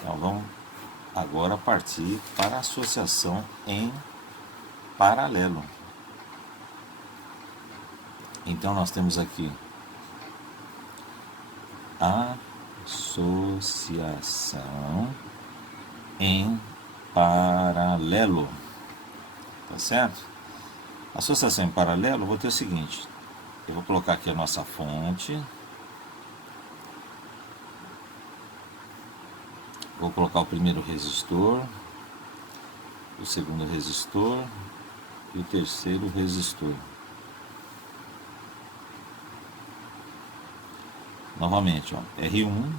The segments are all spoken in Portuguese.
Então vamos agora partir para a associação em paralelo. Então nós temos aqui associação em paralelo, tá certo? Associação em paralelo, eu vou ter o seguinte, eu vou colocar aqui a nossa fonte, vou colocar o primeiro resistor, o segundo resistor e o terceiro resistor. Novamente, ó, R1,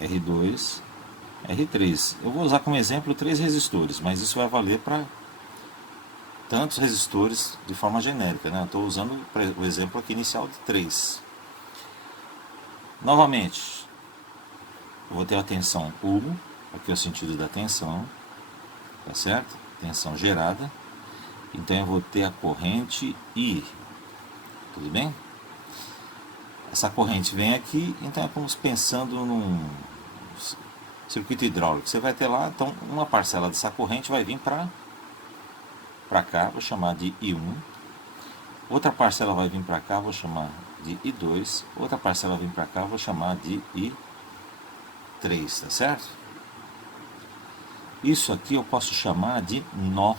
R2, R3. Eu vou usar como exemplo 3 resistores, mas isso vai valer para tantos resistores de forma genérica, né? Eu estou usando o exemplo aqui inicial de 3. Novamente, eu vou ter a tensão U, aqui é o sentido da tensão, tá certo? Tensão gerada. Então eu vou ter a corrente I, tudo bem? Essa corrente vem aqui, então é como pensando num circuito hidráulico. Você vai ter lá, então uma parcela dessa corrente vai vir para cá, vou chamar de I1. Outra parcela vai vir para cá, vou chamar de I2. Outra parcela vai vir para cá, vou chamar de I3, tá certo? Isso aqui eu posso chamar de nó.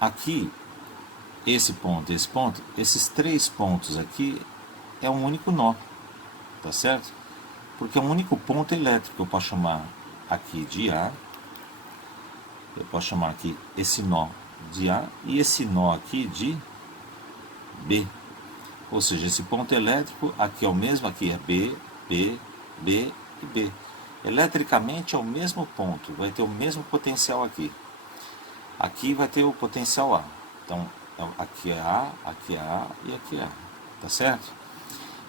Aqui, esse ponto, esses 3 pontos aqui é um único nó, tá certo? Porque é um único ponto elétrico. Eu posso chamar aqui de A, eu posso chamar aqui esse nó de A e esse nó aqui de B. Ou seja, esse ponto elétrico aqui é o mesmo, aqui é B, B, B e B. Eletricamente é o mesmo ponto, vai ter o mesmo potencial aqui. Aqui vai ter o potencial A. Então, aqui é A e aqui é A. Tá certo?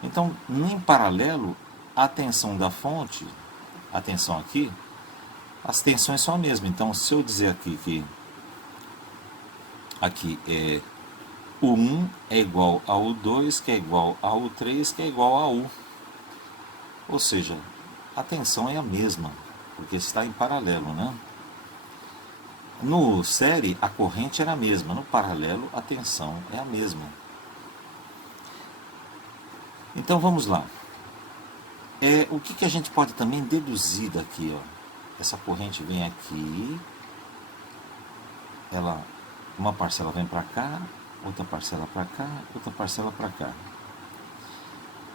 Então, em paralelo, a tensão da fonte, a tensão aqui, as tensões são a mesma. Então, se eu dizer aqui que aqui é U1 é igual a U2, que é igual a U3, que é igual a U. Ou seja, a tensão é a mesma, porque está em paralelo, né? No série, a corrente era a mesma, no paralelo, a tensão é a mesma. Então, vamos lá. O que a gente pode também deduzir daqui, ó? Essa corrente vem aqui, uma parcela vem para cá, outra parcela para cá, outra parcela para cá.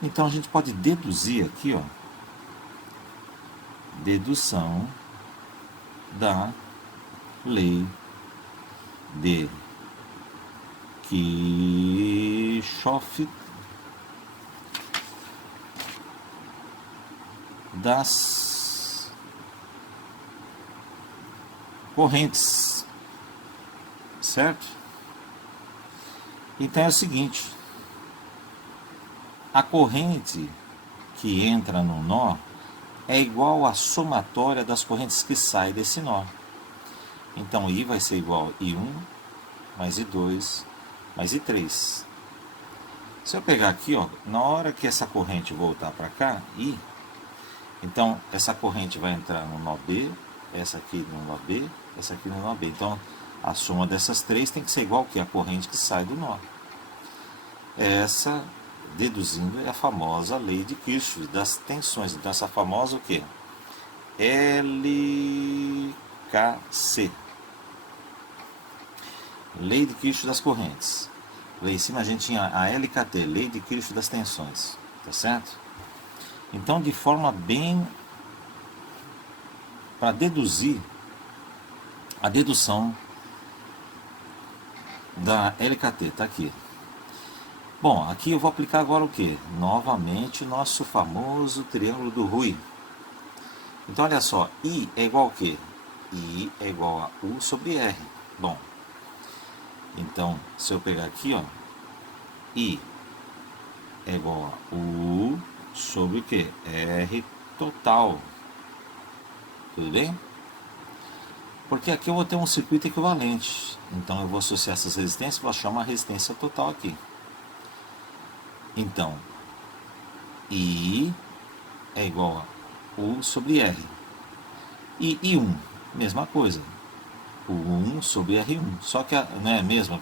Então, a gente pode deduzir aqui, ó, dedução da lei de Kirchhoff das correntes, certo? Então é o seguinte, a corrente que entra no nó é igual à somatória das correntes que saem desse nó. Então I vai ser igual a I1 mais I2 mais I3. Se eu pegar aqui, ó, na hora que essa corrente voltar para cá, I, então essa corrente vai entrar no nó B, essa aqui no nó B, essa aqui no nó B. Então a soma dessas 3 tem que ser igual que a corrente que sai do nó. Essa, deduzindo, é a famosa lei de Kirchhoff das tensões. Então essa famosa o quê? LKC. Lei de Kirchhoff das correntes. Lá em cima a gente tinha a LKT, Lei de Kirchhoff das tensões. Tá certo? Então, de forma bem... para deduzir a dedução da LKT, tá aqui. Bom, aqui eu vou aplicar agora o que? Novamente o nosso famoso triângulo do Rui. Então, olha só, I é igual a quê? I é igual a U sobre R. Bom, então, se eu pegar aqui, ó, I é igual a U sobre o quê? R total. Tudo bem? Porque aqui eu vou ter um circuito equivalente. Então, eu vou associar essas resistências e vou achar uma resistência total aqui. Então, I é igual a U sobre R. E I1, mesma coisa. O 1 sobre R1. Só que, não é mesmo?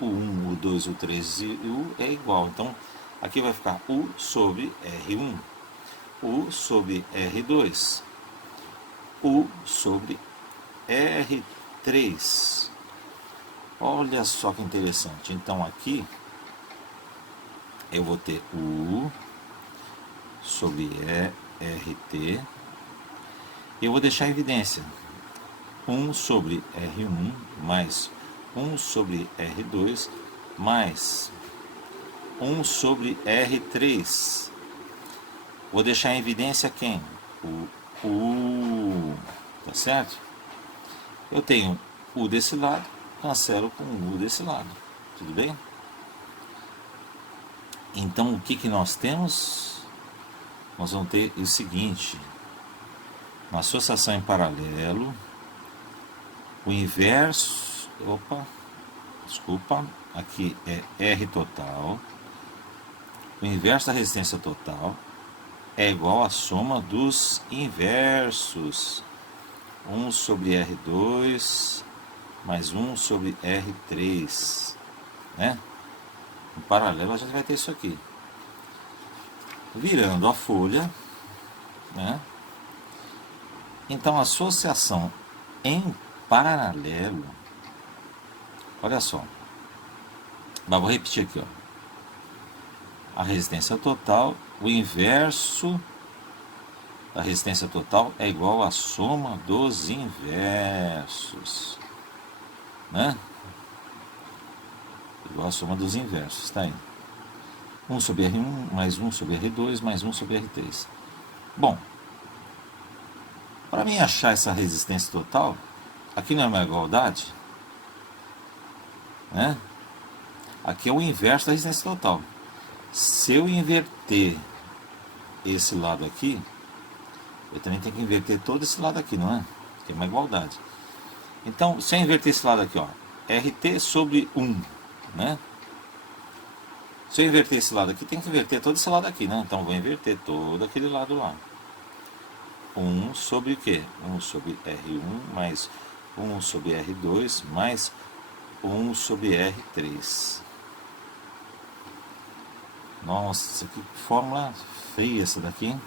O 1, o 2, o 3 e o U é igual. Então, aqui vai ficar U sobre R1. U sobre R2. U sobre R3. Olha só que interessante. Então, aqui eu vou ter U sobre RT. Eu vou deixar em evidência 1 sobre R1 mais 1 sobre R2 mais 1 sobre R3. Vou deixar em evidência quem? O U. Tá certo? Eu tenho U desse lado, cancelo com U desse lado. Tudo bem? Então, o que nós temos? Nós vamos ter o seguinte: uma associação em paralelo, o inverso, aqui é R total, o inverso da resistência total é igual à soma dos inversos, 1 sobre R2 mais 1 sobre R3, né? Em paralelo a gente vai ter isso aqui. Virando a folha, né? Então, a associação em paralelo, olha só, vou repetir aqui, ó. A resistência total, o inverso da resistência total é igual à soma dos inversos, né? Igual à soma dos inversos, tá aí. 1 sobre R1 mais 1 sobre R2 mais 1 sobre R3. Bom, para mim achar essa resistência total, aqui não é uma igualdade, né? Aqui é o inverso da resistência total. Se eu inverter esse lado aqui, eu também tenho que inverter todo esse lado aqui, não é? Que é uma igualdade. Então, se eu inverter esse lado aqui, ó, RT sobre 1, né? Se eu inverter esse lado aqui, tem que inverter todo esse lado aqui, né? Então, vou inverter todo aquele lado lá. 1 sobre o quê? 1 sobre R1 mais 1 sobre R2 mais 1 sobre R3. Nossa, que fórmula feia essa daqui, hein?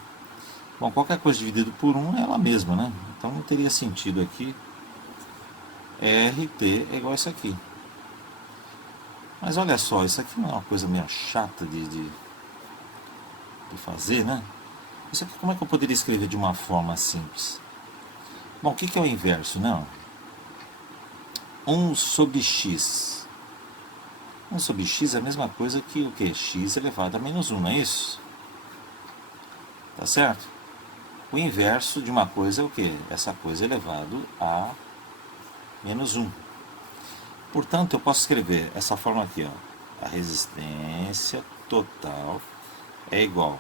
Bom, qualquer coisa dividido por 1 é ela mesma, né? Então não teria sentido aqui RT é igual a isso aqui. Mas olha só, isso aqui não é uma coisa meio chata de fazer, né? Isso aqui como é que eu poderia escrever de uma forma simples? Bom, o que é o inverso? Não. 1 sobre x. 1 sobre x é a mesma coisa que o quê? X elevado a menos 1, não é isso? Tá certo? O inverso de uma coisa é o quê? Essa coisa elevado a menos 1. Portanto, eu posso escrever essa forma aqui, ó. A resistência total é igual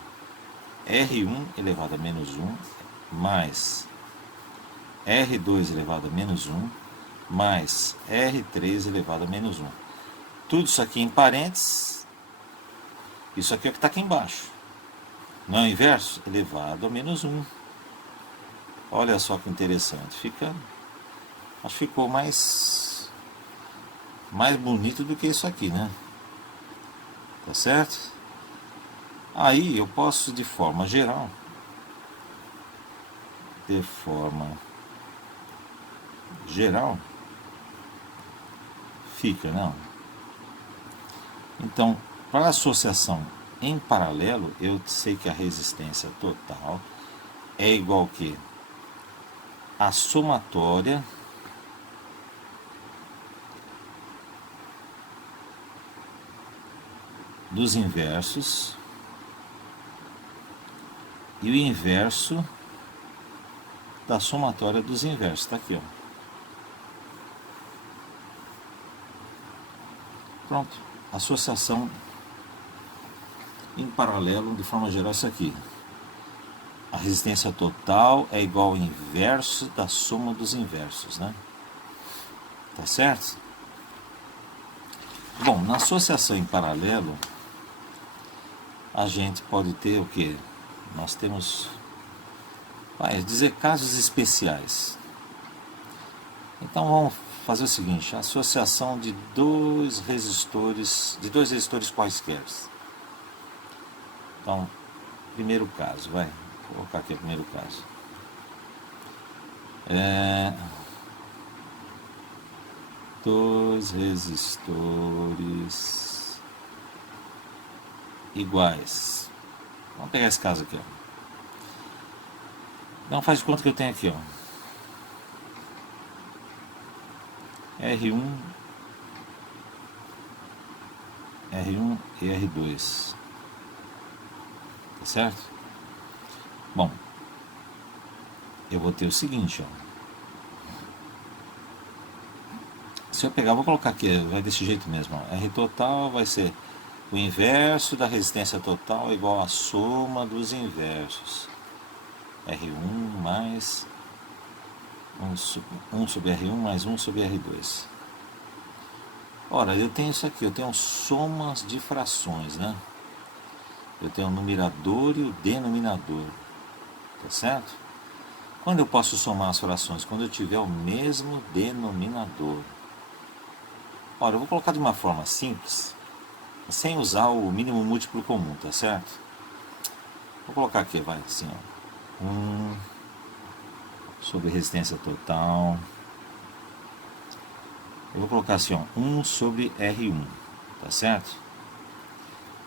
a R1 elevado a menos 1 mais R2 elevado a menos 1 mais R3 elevado a menos 1. Tudo isso aqui em parênteses. Isso aqui é o que está aqui embaixo. Não é o inverso? Elevado a menos 1. Olha só que interessante. Acho que ficou mais bonito do que isso aqui, né? Tá certo? Aí eu posso, de forma geral, fica, não? Então, para a associação em paralelo, eu sei que a resistência total é igual que a somatória dos inversos e o inverso da somatória dos inversos. Está aqui, ó. Pronto. Associação em paralelo, de forma geral, isso aqui. A resistência total é igual ao inverso da soma dos inversos, né? Tá certo? Bom, na associação em paralelo, a gente pode ter o quê? Nós temos Vai dizer casos especiais. Então vamos fazer o seguinte, associação de dois resistores quaisquer. Então, primeiro caso, vou colocar aqui o primeiro caso. Dois resistores iguais. Vamos pegar esse caso aqui, ó. Então faz de conta que eu tenho aqui, ó, R1 e R2, tá certo? Bom, eu vou ter o seguinte, ó. Se eu pegar, vou colocar aqui, vai desse jeito mesmo, ó. R total vai ser o inverso da resistência total igual à soma dos inversos. R1 mais 1 sobre R1 mais 1 sobre R2. Ora, eu tenho isso aqui, eu tenho somas de frações, né? Eu tenho o numerador e o denominador, tá certo? Quando eu posso somar as frações? Quando eu tiver o mesmo denominador. Ora, eu vou colocar de uma forma simples, sem usar o mínimo múltiplo comum, tá certo? Vou colocar aqui, vai, assim, ó. 1 sobre resistência total. Eu vou colocar assim, ó, 1 sobre R1, tá certo?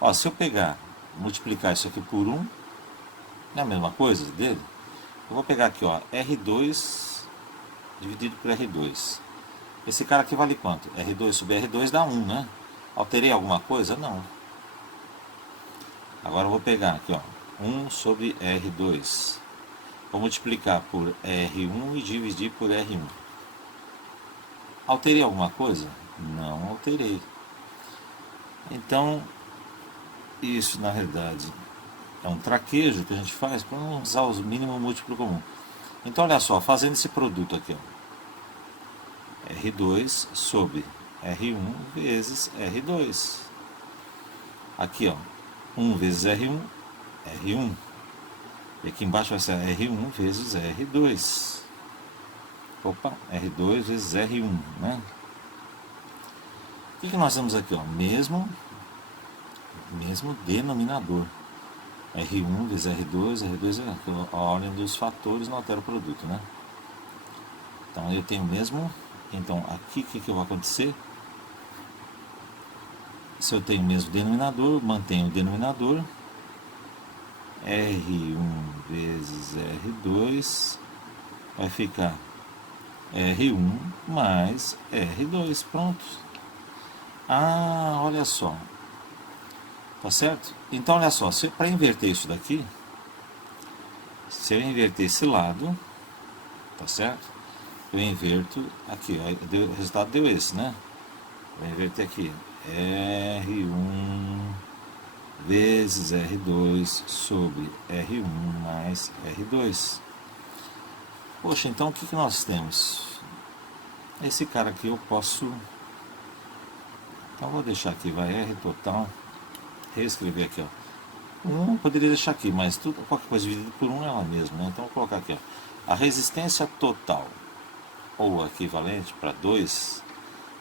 Ó, se eu pegar, multiplicar isso aqui por 1, não é a mesma coisa dele? Eu vou pegar aqui, ó, R2 dividido por R2. Esse cara aqui vale quanto? R2 sobre R2 dá 1, né? Alterei alguma coisa? Não. Agora eu vou pegar aqui, ó, 1 sobre R2. Vou multiplicar por R1 e dividir por R1. Alterei alguma coisa? Não alterei. Então, isso na realidade é um traquejo que a gente faz para não usar o mínimo múltiplo comum. Então, olha só, fazendo esse produto aqui, ó, R2 sobre R1 vezes R2. Aqui, ó, 1 vezes R1, R1. E aqui embaixo vai ser R1 vezes R2. Opa, R2 vezes R1, né? O que nós temos aqui, ó? Mesmo denominador. R1 vezes R2, R2 é a ordem dos fatores, não altera o produto, né? Então eu tenho mesmo. Então aqui o que vai acontecer? Se eu tenho o mesmo denominador, mantenho o denominador. R1 vezes R2 vai ficar R1 mais R2, pronto. Ah, olha só, tá certo? Então olha só, para inverter isso daqui, se eu inverter esse lado, tá certo? Eu inverto aqui, o resultado deu esse, né? Vou inverter aqui, R1 vezes R2 sobre R1 mais R2. Poxa, então o que nós temos? Esse cara aqui eu posso... Então vou deixar aqui, vai R total, reescrever aqui, ó. 1 poderia deixar aqui, mas tudo, qualquer coisa dividido por 1 é ela mesma, né? Então vou colocar aqui, ó. A resistência total, ou equivalente para dois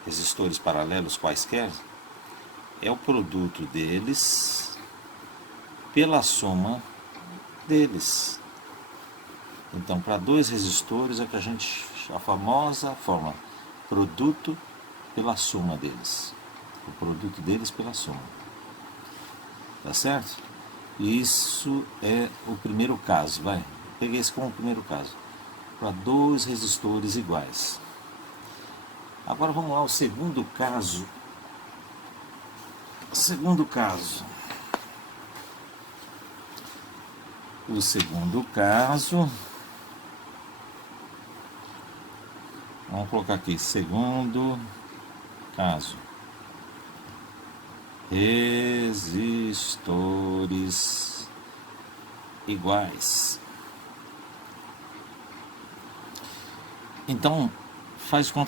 resistores paralelos quaisquer, é o produto deles pela soma deles. Então, para dois resistores é que a famosa forma, produto pela soma deles. O produto deles pela soma. Tá certo? Isso é o primeiro caso, vai. Peguei esse como o primeiro caso. Para dois resistores iguais. Agora vamos lá, o segundo caso. O segundo caso, vamos colocar aqui, segundo caso, resistores iguais. Então, faz conta